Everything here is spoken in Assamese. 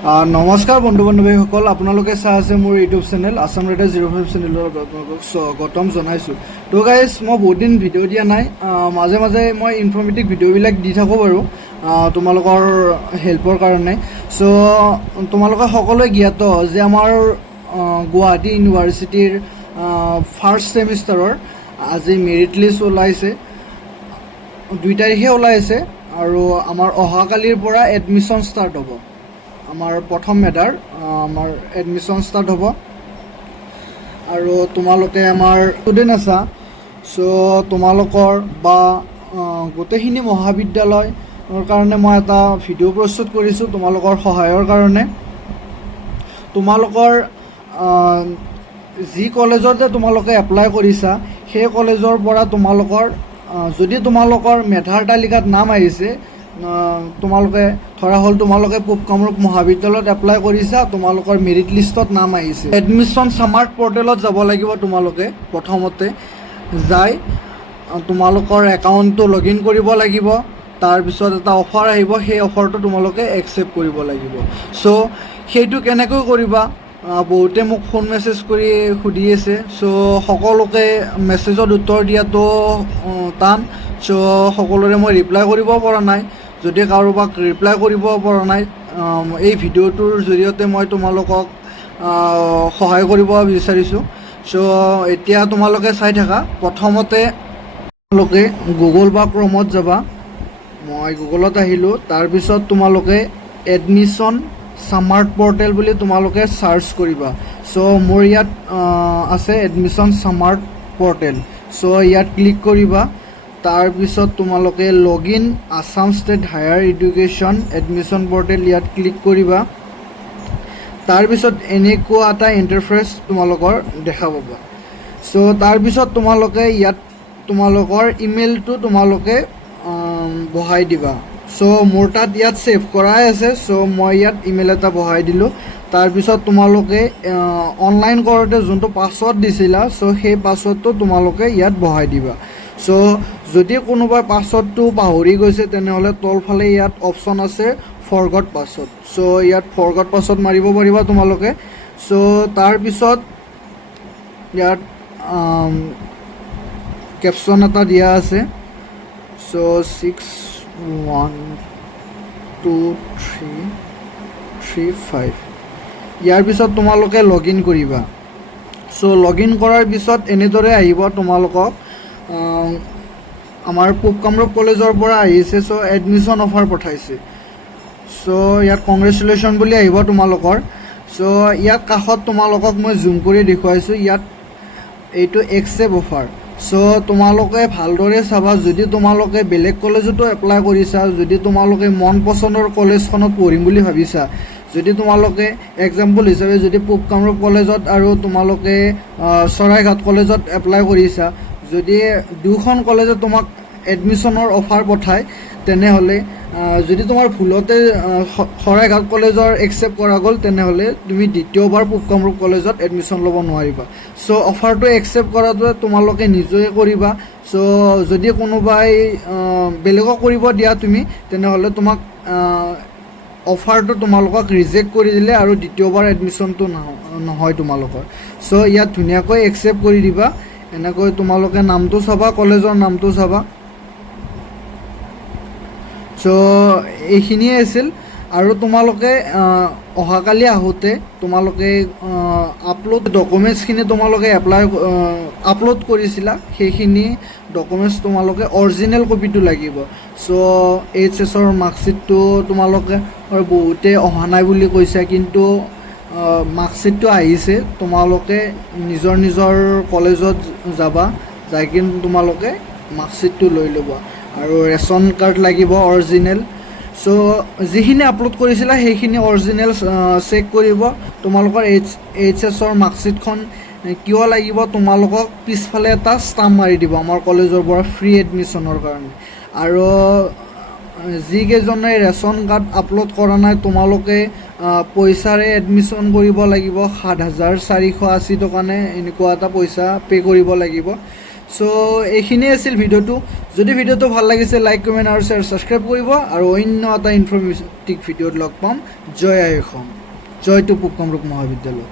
নমস্কাৰ বন্ধু বান্ধৱীসকল, আপোনালোকে চাই আছে মোৰ ইউটিউব চেনেল আছাম ৰাইডাৰ 05 চেনেলৰ আপোনালোকক স্বাগতম জনাইছোঁ। তো গাইজ, মই বহুত দিন ভিডিঅ' দিয়া নাই। মাজে মাজে মই ইনফৰ্মেটিভ ভিডিঅ'বিলাক দি থাকোঁ বাৰু তোমালোকৰ হেল্পৰ কাৰণে। চ' তোমালোকে সকলোৱে জ্ঞাত যে আমাৰ গুৱাহাটী ইউনিভাৰ্চিটিৰ ফাৰ্ষ্ট ছেমিষ্টাৰৰ আজি মেৰিট লিষ্ট ওলাইছে, 2 তাৰিখে ওলাইছে আৰু আমাৰ অহাকালিৰ পৰা এডমিশ্যন ষ্টাৰ্ট হ'ব। আমাৰ প্ৰথম মেধাৰ আমাৰ এডমিশ্যন ষ্টাৰ্ট হ'ব আৰু তোমালোকে আমাৰ ষ্টুডেণ্ট আছা। চ' তোমালোকৰ বা গোটেইখিনি মহাবিদ্যালয়ৰ কাৰণে মই এটা ভিডিঅ' প্ৰস্তুত কৰিছোঁ তোমালোকৰ সহায়ৰ কাৰণে। তোমালোকৰ যি কলেজতে তোমালোকে এপ্লাই কৰিছা সেই কলেজৰ পৰা তোমালোকৰ যদি তোমালোকৰ মেধাৰ তালিকাত নাম আহিছে, তোমালোকে ধৰা হ'ল তোমালোকে পূব কামৰূপ মহাবিদ্যালয়ত এপ্লাই কৰিছা, তোমালোকৰ মেৰিট লিষ্টত নাম আহিছে, এডমিশ্যন ছামাৰ্ট পৰ্টেলত যাব লাগিব। তোমালোকে প্ৰথমতে যাই তোমালোকৰ একাউণ্টটো লগ ইন কৰিব লাগিব। তাৰপিছত এটা অফাৰ আহিব, সেই অফাৰটো তোমালোকে একচেপ্ট কৰিব লাগিব। চ' সেইটো কেনেকৈ কৰিবা, বহুতে মোক ফোন মেছেজ কৰি সুধি আছে। চ' সকলোকে মেছেজত উত্তৰ দিয়াটো টান। চ' সকলোৰে মই ৰিপ্লাই কৰিব পৰা নাই। যদি কাৰোবাক ৰিপ্লাই কৰিব পৰা নাই, এই ভিডিঅ'টোৰ জৰিয়তে মই তোমালোকক সহায় কৰিব বিচাৰিছোঁ। চ' এতিয়া তোমালোকে চাই থাকা। প্ৰথমতে তোমালোকে গুগল বা ক্ৰমত যাবা। মই গুগলত আহিলোঁ। তাৰপিছত তোমালোকে এডমিশ্যন ছামাৰ্ট পৰ্টেল বুলি তোমালোকে ছাৰ্চ কৰিবা। চ' মোৰ ইয়াত আছে এডমিশ্যন ছামাৰ্ট পৰ্টেল। চ' ইয়াত ক্লিক কৰিবা। তাৰপিছত তোমালোকে log in Assam state higher education admission portal, ইয়াত ক্লিক কৰিবা। তাৰপিছত এনেকুৱা এটা ইণ্টাৰফেচ তোমালোকৰ দেখা পাবা। চ' তাৰপিছত তোমালোকে ইয়াত তোমালোকৰ ইমেইলটো তোমালোকে বহাই দিবা। চ' মোৰ তাত ইয়াত ছেভ কৰাই আছে। চ' মই ইয়াত ইমেইল এটা বহাই দিলোঁ। তাৰপিছত তোমালোকে অনলাইন কৰোঁতে যোনটো পাছৱৰ্ড দিছিলা, চ' সেই পাছৱৰ্ডটো তোমালোকে ইয়াত বহাই দিবা। চ' যদি কোনোবাই পাছৱৰ্ডটো পাহৰি গৈছে, তেনেহ'লে তলফালে ইয়াত অপশ্যন আছে ফৰগট পাছৱৰ্ড। চ' ইয়াত ফৰগট পাছৱৰ্ড মাৰিব পাৰিবা তোমালোকে। চ' তাৰপিছত ইয়াত কেপশ্যন এটা দিয়া আছে। চ' 612335 ইয়াৰ পিছত তোমালোকে লগ ইন কৰিবা। চ' লগ ইন কৰাৰ পিছত এনেদৰে আহিব তোমালোকক আমাৰ পূব কামৰূপ কলেজৰ পৰা আহিছে। চ' এডমিশ্যন অফাৰ পঠাইছে। চ' ইয়াত কংগ্ৰেচুলেশ্যন বুলি আহিব তোমালোকৰ। চ' ইয়াত কাষত তোমালোকক মই জুম কৰি দেখুৱাইছোঁ। ইয়াত এইটো একচেপ্ট অফাৰ। চ' তোমালোকে ভালদৰে চাবা। যদি তোমালোকে বেলেগ কলেজতো এপ্লাই কৰিছা, যদি তোমালোকে মন পচন্দৰ কলেজখনত পঢ়িম বুলি ভাবিছা, যদি তোমালোকে এক্সাম্পল হিচাপে যদি পূব কামৰূপ কলেজত আৰু তোমালোকে চৰাইঘাট কলেজত এপ্লাই কৰিছা, যদি দুখন কলেজত তোমাক এডমিশ্যনৰ অফাৰ পঠায়, তেনেহ'লে যদি তোমাৰ ভুলতে শৰাইঘাট কলেজৰ একচেপ্ট কৰা গ'ল, তেনেহ'লে তুমি দ্বিতীয়বাৰ পূব কামৰূপ কলেজত এডমিশ্যন ল'ব নোৱাৰিবা। চ' অফাৰটো একচেপ্ট কৰাটোৱে তোমালোকে নিজে কৰিবা। চ' যদি কোনোবাই বেলেগক কৰিব দিয়া তুমি, তেনেহ'লে তোমাক অফাৰটো তোমালোকক ৰিজেক্ট কৰি দিলে আৰু দ্বিতীয়বাৰ এডমিশ্যনটো নহয় তোমালোকৰ। চ' ইয়াত ধুনীয়াকৈ একচেপ্ট কৰি দিবা। এনেকৈ তোমালোকে নামটো চাবা, কলেজৰ নামটো চাবা। চ' এইখিনিয়ে আছিল। আৰু তোমালোকে অহাকালি আহোঁতে তোমালোকে ডকুমেণ্টছখিনি তোমালোকে আপলোড কৰিছিলা, সেইখিনি ডকুমেণ্টছ তোমালোকে অৰিজিনেল কপিটো লাগিব। চ' HSৰ মাৰ্কশ্বিটটো তোমালোকে বহুতে অহা নাই বুলি কৈছে, কিন্তু মাৰ্কশ্বিটটো আহিছে। তোমালোকে নিজৰ নিজৰ কলেজত যাবা, যাই কিনে তোমালোকে মাৰ্কশ্বিটটো লৈ ল'বা। আৰু ৰেচন কাৰ্ড লাগিব অৰিজিনেল। চ' যিখিনি আপলোড কৰিছিলা সেইখিনি অৰিজিনেল চেক কৰিব। তোমালোকৰ HSৰ মাৰ্কশ্বিটখন কিয় লাগিব, তোমালোকক পিছফালে এটা ষ্টাম্প মাৰি দিব আমাৰ কলেজৰ পৰা ফ্ৰী এডমিশ্যনৰ কাৰণে। আৰু যিকেইজনে ৰেচন কাৰ্ড আপলোড কৰা নাই, তোমালোকে পইচাৰে এডমিশ্যন কৰিব লাগিব। 7480 টকা নে এনেকুৱা এটা পইচা পে' কৰিব লাগিব। চ' এইখিনিয়ে আছিল ভিডিঅ'টো যদি ভিডিঅ'টো ভাল লাগিছে লাইক কমেণ্ট আৰু শ্বেয়াৰ ছাবস্ক্ৰাইব কৰিব আৰু অন্য এটা ইনফৰ্মেটিভ ভিডিঅ'ত লগ পাম জয় আই অসম জয় টু কামৰূপ মহাবিদ্যালয়